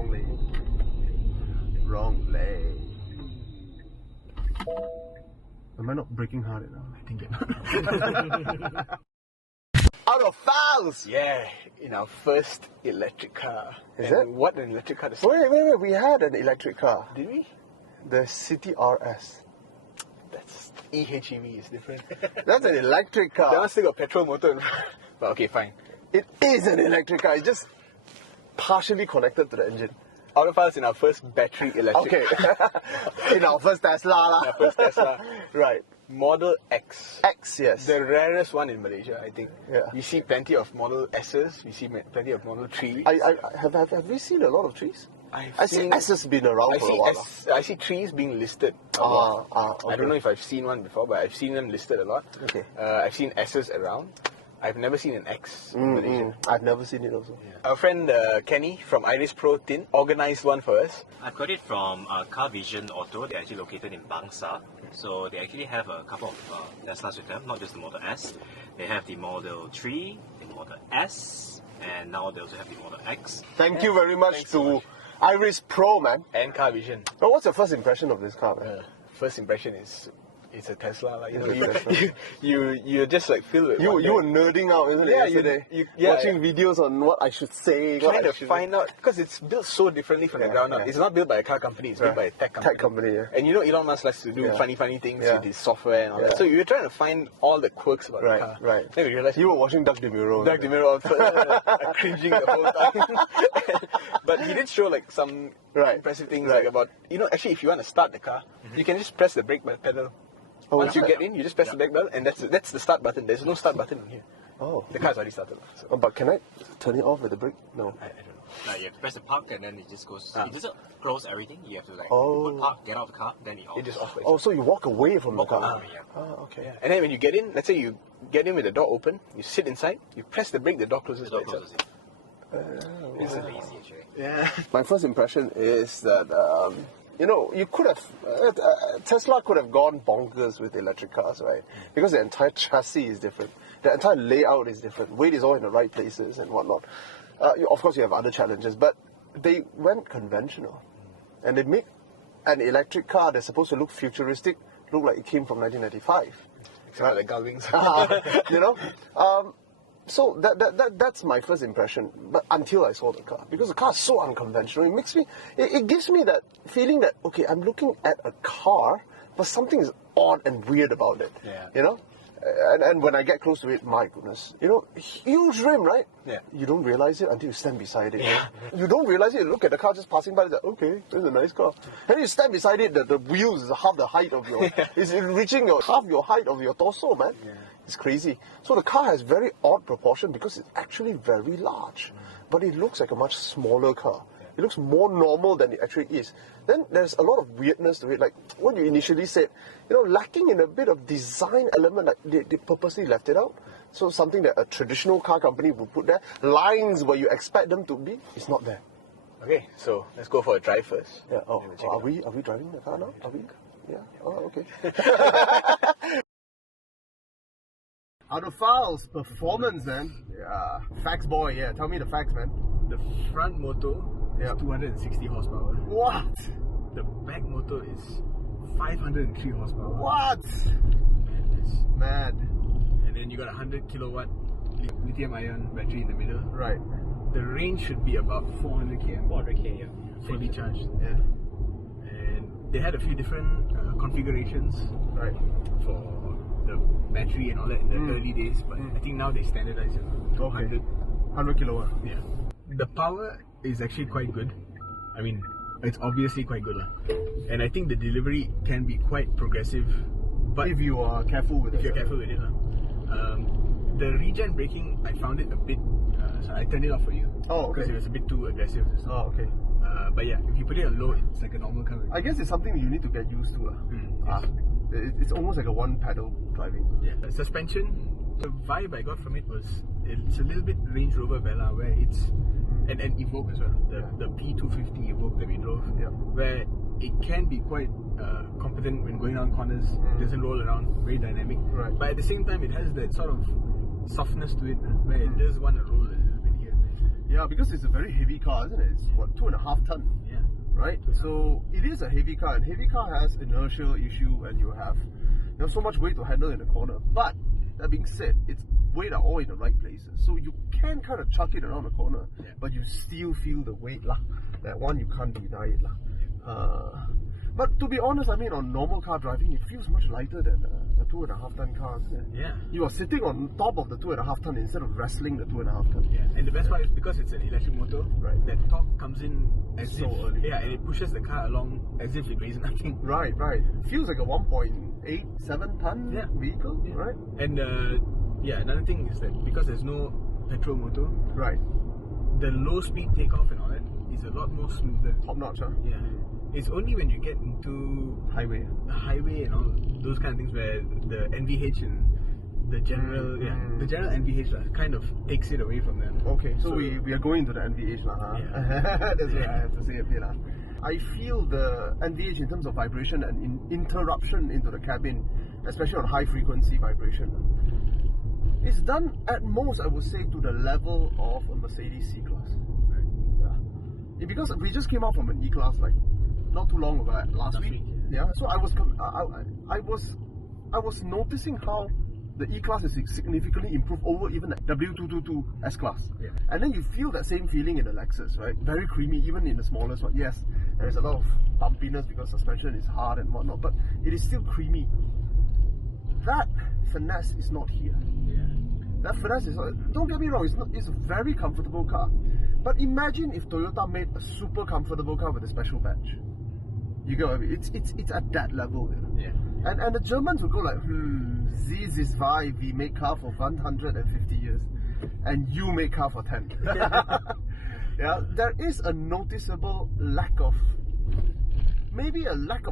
Wrong lane. Wrong lane. Am I not braking hard enough? I think you're not. Autophiles! Yeah, in our first electric car. Is it? What an electric car. Wait. We had an electric car. Did we? The City RS. That's EHEV is different. That's an electric car. That one still got petrol motor in front. But okay, fine. It is an electric car. It's just partially connected to the engine. Autophiles in our first battery electric car. Okay. In our first Tesla. Our first Tesla. Right. Model X. X, yes. The rarest one in Malaysia, I think. Yeah. You see plenty of Model S's. We see plenty of Model 3s. Have we seen a lot of trees? I see S has been around for a while. I see trees being listed a lot. Okay. I don't know if I've seen one before, but I've seen them listed a lot. Okay. I've seen S's around. I've never seen an X in Malaysia. I've never seen it also. Yeah. Our friend Kenny from IrisPro Tin organized one for us. I've got it from Car Vision Auto. They're actually located in Bangsar. So they actually have a couple of Teslas with them, not just the Model S. They have the Model 3, the Model S, and now they also have the Model X. Thank you very much to IrisPro, man. And Car Vision. Well, what's your first impression of this car, man? First impression is it's a Tesla. Like, It's you just like feel it. You were nerding out, isn't it, yesterday? Watching videos on what I should say. Trying to find out, because it's built so differently from the ground up. It's not built by a car company, it's built by a tech company. Tech company, yeah. And you know Elon Musk likes to do funny things with his software and all that. So you were trying to find all the quirks about the car. Right. Then we realized you were watching Doug DeMuro. Doug DeMuro cringing the whole time. But he did show like some impressive things like about, actually if you want to start the car, you can just press the brake pedal. Once you get in, you just press the brake button, and that's the start button. There's no start button in here. Oh. The car's already started. So. But can I turn it off with the brake? No. I don't know. You have to press the park and then it just goes. It doesn't close everything. You have to put park, get out of the car, then it off. It just off. Oh, so you walk away from the car? Away, okay. Yeah. And then when you get in, let's say you get in with the door open, you sit inside, you press the brake, the door closes. The door closes it. It's lazy actually. Yeah. My first impression is that you could have Tesla could have gone bonkers with electric cars, right? Because the entire chassis is different, the entire layout is different, weight is all in the right places and whatnot. Of course, you have other challenges, but they went conventional, and they make an electric car that's supposed to look futuristic, look like it came from 1995. Except the gull wings. So that's my first impression, but until I saw the car, because the car is so unconventional, it gives me that feeling that, okay, I'm looking at a car, but something is odd and weird about it. Yeah. And when I get close to it, my goodness, huge rim, right? Yeah. You don't realize it until you stand beside it. Yeah. You don't realize it. You look at the car just passing by. It's like, okay, this is a nice car. And you stand beside it. The wheels is half the height of your. It's reaching half your height of your torso, man. Yeah. It's crazy. So the car has very odd proportion because it's actually very large, but it looks like a much smaller car. It looks more normal than it actually is. Then there's a lot of weirdness to it, like what you initially said, lacking in a bit of design element, like they purposely left it out. So something that a traditional car company would put there, lines where you expect them to be, it's not there. Okay, so let's go for a drive first. Yeah. Oh, are we driving the car now? Are we? Yeah. Oh, okay. Autophiles performance, man. Yeah. Facts, boy. Yeah. Tell me the facts, man. The front motor is 260 horsepower. What? The back motor is 503 horsepower. What? Madness. Mad. And then you got a 100 kilowatt lithium-ion battery in the middle. Right. The range should be about 400 km. 400 km, yeah. Fully charged. Yeah. And they had a few different configurations. Right. For the battery and all that in the early days, but I think now they standardize it. 100 kilowatt. Yeah. The power is actually quite good. I mean, it's obviously quite good. And I think the delivery can be quite progressive. But if you are careful with it. If you're careful with it. The regen braking, I found it a bit... so I turned it off for you. Oh, okay. Because it was a bit too aggressive. Oh, okay. But yeah, if you put it on low, it's like a normal car. I guess it's something you need to get used to. Yes. It's almost like a one-pedal driving. Yeah. Suspension, the vibe I got from it was, it's a little bit Range Rover Vela, where it's, and Evoque as well, the P250 Evoque that we drove, where it can be quite competent when going down corners, it doesn't roll around, very dynamic, but at the same time it has that sort of softness to it, where it does want to roll a little bit here. Yeah, because it's a very heavy car, isn't it? It's what, 2.5 ton? Yeah. Right? So it is a heavy car, and heavy car has inertial issue, and you have so much weight to handle in the corner. But that being said, its weight are all in the right places, so you can kind of chuck it around the corner, but you still feel the weight lah. That one you can't deny it lah. But to be honest, I mean, on normal car driving, it feels much lighter than a 2.5 ton car, isn't it? Yeah. You are sitting on top of the 2.5 ton instead of wrestling the 2.5 ton. Yeah, and the best part is because it's an electric motor, right? That torque comes in as so if early. Yeah, and it pushes the car along as if it weighs nothing. Right. Feels like a 1.87 ton vehicle, right? And another thing is that because there's no petrol motor, right, the low speed takeoff and all that is a lot more smoother. Top notch, huh? Yeah. It's only when you get into the highway and all those kind of things where the NVH and the general the general NVH kind of takes it away from them. Okay, so we are going to the NVH lah. Huh? Yeah. That's what I have to say a bit lah. I feel the NVH in terms of vibration and interruption into the cabin, especially on high frequency vibration. It's done at most, I would say, to the level of a Mercedes C-Class. Right. Yeah. Because we just came out from an E-Class like not too long ago, last week. Yeah. So I was noticing how the E-Class is significantly improved over even the W222 S-Class. Yeah. And then you feel that same feeling in the Lexus, right? Very creamy, even in the smallest one. Yes, there is a lot of bumpiness because suspension is hard and whatnot, but it is still creamy. That finesse is not here. Yeah. That finesse is not, don't get me wrong, it's a very comfortable car. But imagine if Toyota made a super comfortable car with a special badge. You get what I mean? It's at that level. You know? Yeah. And the Germans will go like, this is why we make car for 150 years and you make car for 10. Yeah, there is a noticeable lack of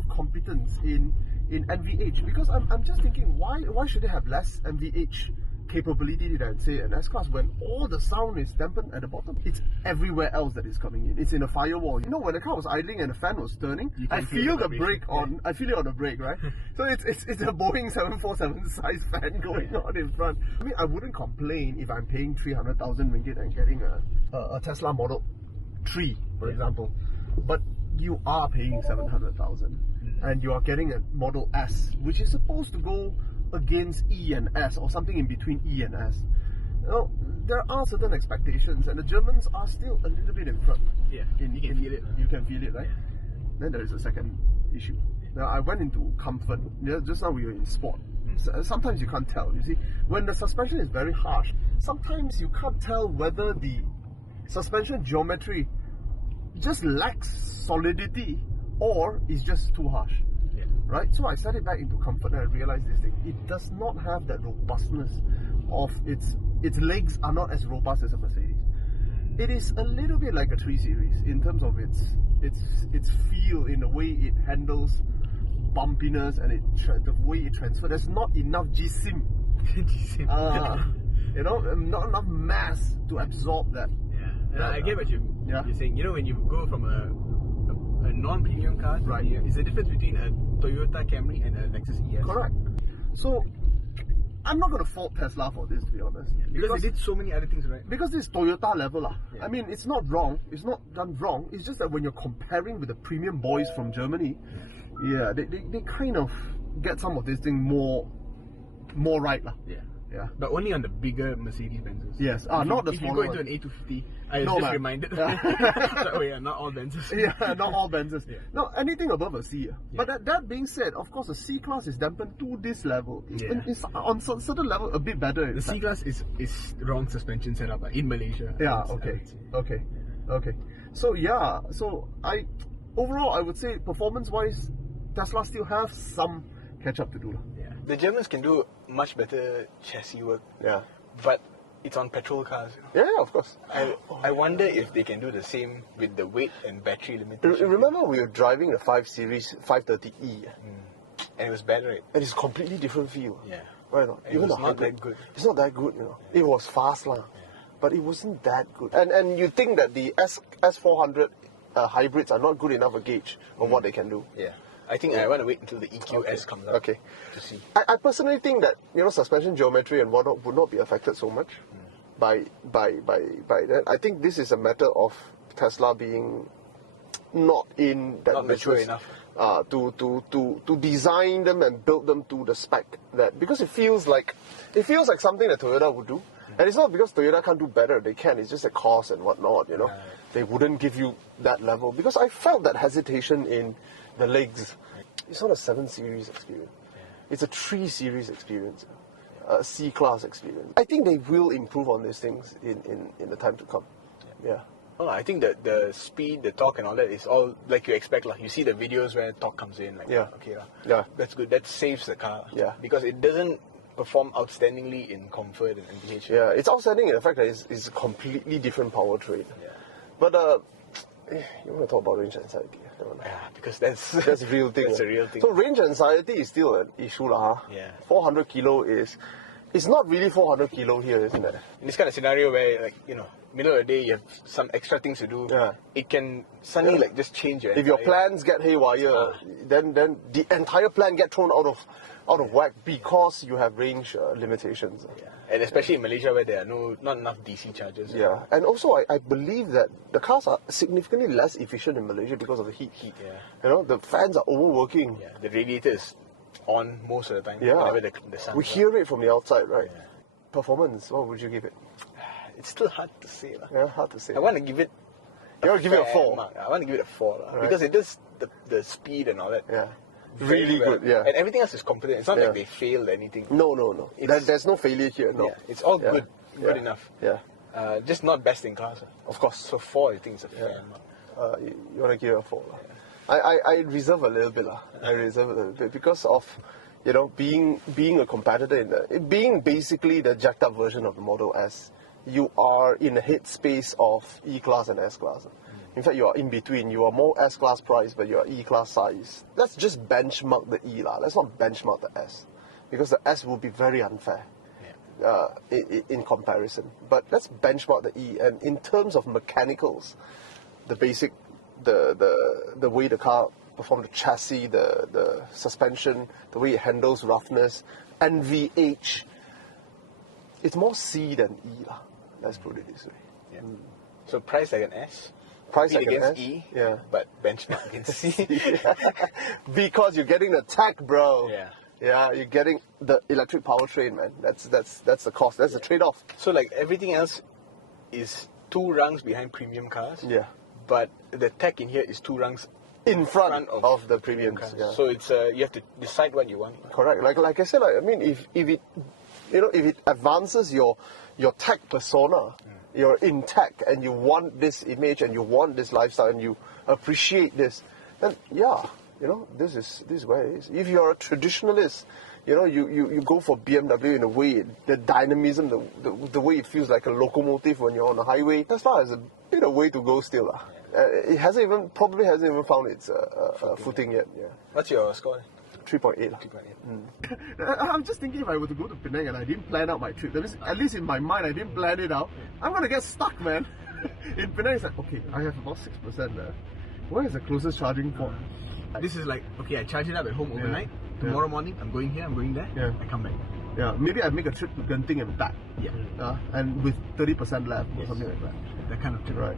competence in NVH, because I'm just thinking, why should they have less NVH capability than say an S-Class when all the sound is dampened at the bottom? It's everywhere else that is coming in. It's in a firewall. You know, when the car was idling and the fan was turning, I feel the brake on. I feel it on the brake, right? So it's a Boeing 747 size fan going on in front. I mean, I wouldn't complain if I'm paying 300,000 ringgit and getting a Tesla Model 3, for example. But you are paying 700,000, and you are getting a Model S, which is supposed to go against E and S, or something in between E and S. You know, there are certain expectations, and the Germans are still a little bit in front. Yeah, you can feel it. You can feel it, right? Yeah. Then there is a second issue. Now, I went into comfort. Just now we were in sport. Sometimes you can't tell. You see, when the suspension is very harsh, sometimes you can't tell whether the suspension geometry just lacks solidity or is just too harsh. Right? So I set it back into comfort and I realized this thing. It does not have that robustness of its legs are not as robust as a Mercedes. It is a little bit like a 3 Series in terms of its feel, in the way it handles bumpiness and the way it transfers. There's not enough G-SIM. You know, not enough mass to absorb that. Yeah. I get what you're saying. You know, when you go from a non-premium car, right? It's the difference between a Toyota Camry and a Lexus ES. Correct. So I'm not going to fault Tesla for this, to be honest. Because they did so many other things, right? Because it's Toyota level. I mean, it's not wrong. It's not done wrong. It's just that when you're comparing with the premium boys from Germany, they kind of get some of this thing more right. Yeah. But only on the bigger Mercedes-Benzes. Yes. Not the smaller If you go into an A250, I was just reminded. Not all Benzes. Yeah, not all Benzes. No, anything above a C. But that being said, of course, the C-Class is dampened to this level. It's on certain level a bit better. The C-Class is wrong suspension setup in Malaysia. Yeah, okay. So overall, I would say performance-wise, Tesla still have some catch-up to do. Yeah. The Germans can do much better chassis work. Yeah. But it's on petrol cars. Yeah, of course. I wonder if they can do the same with the weight and battery limitation. Remember we were driving the 5 Series 530e. And it was bad, right? And it's a completely different feel. Yeah. Right or not? Even it's not that good. It's not that good, you know. It was fast lah. But it wasn't that good. And you think that the S400 hybrids are not good enough a gauge of what they can do. Yeah. I think I want to wait until the EQS comes out to see. I personally think that, suspension geometry and whatnot would not be affected so much. by that. I think this is a matter of Tesla being not in that mature business, enough. to design them and build them to the spec that, because it feels like something that Toyota would do. And it's not because Toyota can't do better, they can, it's just a cost and whatnot, you know. Right. They wouldn't give you that level, because I felt that hesitation in the legs. It's not a 7 Series experience. It's a 3 Series experience, a C-Class experience. I think they will improve on these things in the time to come. Yeah. Oh, I think that the speed, the torque and all that is all like you expect. Like, you see the videos where torque comes in. Like, Yeah. okay, Yeah. that's good. That saves the car. Yeah. Because it doesn't perform outstandingly in comfort and MPH. Yeah, it's outstanding in the fact that it's a completely different powertrain. Yeah. But you want to talk about range anxiety? Yeah, because that's That's a real thing. That's a real thing. So range anxiety is still an issue, lah. Huh? Yeah. 400 kilo it's not really 400 kilo here, isn't it? In this kind of scenario where, like, you know, middle of the day you have some extra things to do, Yeah. it can suddenly like just change your If your entire- plans get haywire, then the entire plan get thrown out of whack because you have range limitations. Yeah. And especially in Malaysia where there are not enough DC chargers. Yeah, and also I believe that the cars are significantly less efficient in Malaysia because of the heat. Yeah. You know, the fans are overworking. Yeah. The radiator is on most of the time. Yeah. Whenever the sun. We hear it from the outside, right? Yeah. Performance, what would you give it? It's still hard to say. Lah. Yeah, hard to say. I want to give it. You want to give it a fair 4? mark. I want to give it a 4 lah, Right. because it does the speed and all that. Yeah. very Really well. good, yeah. And everything else is competent. It's not Yeah. like they failed anything. No. It's- There's no failure here, no. Yeah, it's all Yeah. good Yeah. enough. Yeah, Just not best in class. of course. So 4, I think, is a fair mark. You want to give it a 4? I reserve a little bit. I reserve a little bit because of, you know, being a competitor, being basically the jacked up version of the Model S. You are in the headspace of E-Class and S-Class. In fact, you are in between. You are more S-Class price, but you are E-Class size. Let's just benchmark the E. Let's not benchmark the S. Because the S will be very unfair in comparison. But let's benchmark the E. And in terms of mechanicals, the basic, the way the car performs, the chassis, the suspension, the way it handles roughness, NVH, it's more C than E. Let's put it this way. Yeah. So price like an S. Price Compete like an against S? E, Yeah. but benchmark against C. Because you're getting the tech, bro. Yeah. Yeah, you're getting the electric powertrain, man. That's the cost. That's the trade-off. So like everything else is 2 rungs behind premium cars. Yeah. But the tech in here is 2 rungs In front of of the premiums. cars. Yeah. So it's you have to decide what you want. Correct. Like I said, I mean, if it, you know, if it advances your tech persona, you're in tech and you want this image and you want this lifestyle and you appreciate this, then yeah, you know, this is where it is. If you're a traditionalist, you know, you go for BMW in a way, the dynamism, the way it feels like a locomotive when you're on the highway. Tesla has a bit of way to go still. It probably hasn't even found its footing yet. Yeah. What's your score? 3.8. 2.8. I'm just thinking if I were to go to Penang and I didn't plan out my trip, that means at least in my mind I didn't plan it out, I'm going to get stuck, man. In Penang it's like, okay, I have about 6% there. Where is the closest charging point? This is like, okay, I charge it up at home overnight. Tomorrow morning, I'm going here, I'm going there. Yeah. I come back. Yeah, maybe I make a trip to Genting and back. Yeah. And with 30% left or something like that. That kind of trip. Right,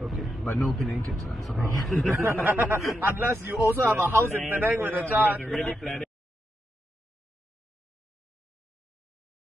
okay. But no Penang trips. Sorry. Unless you also have a house in Penang with a charge. really plan it.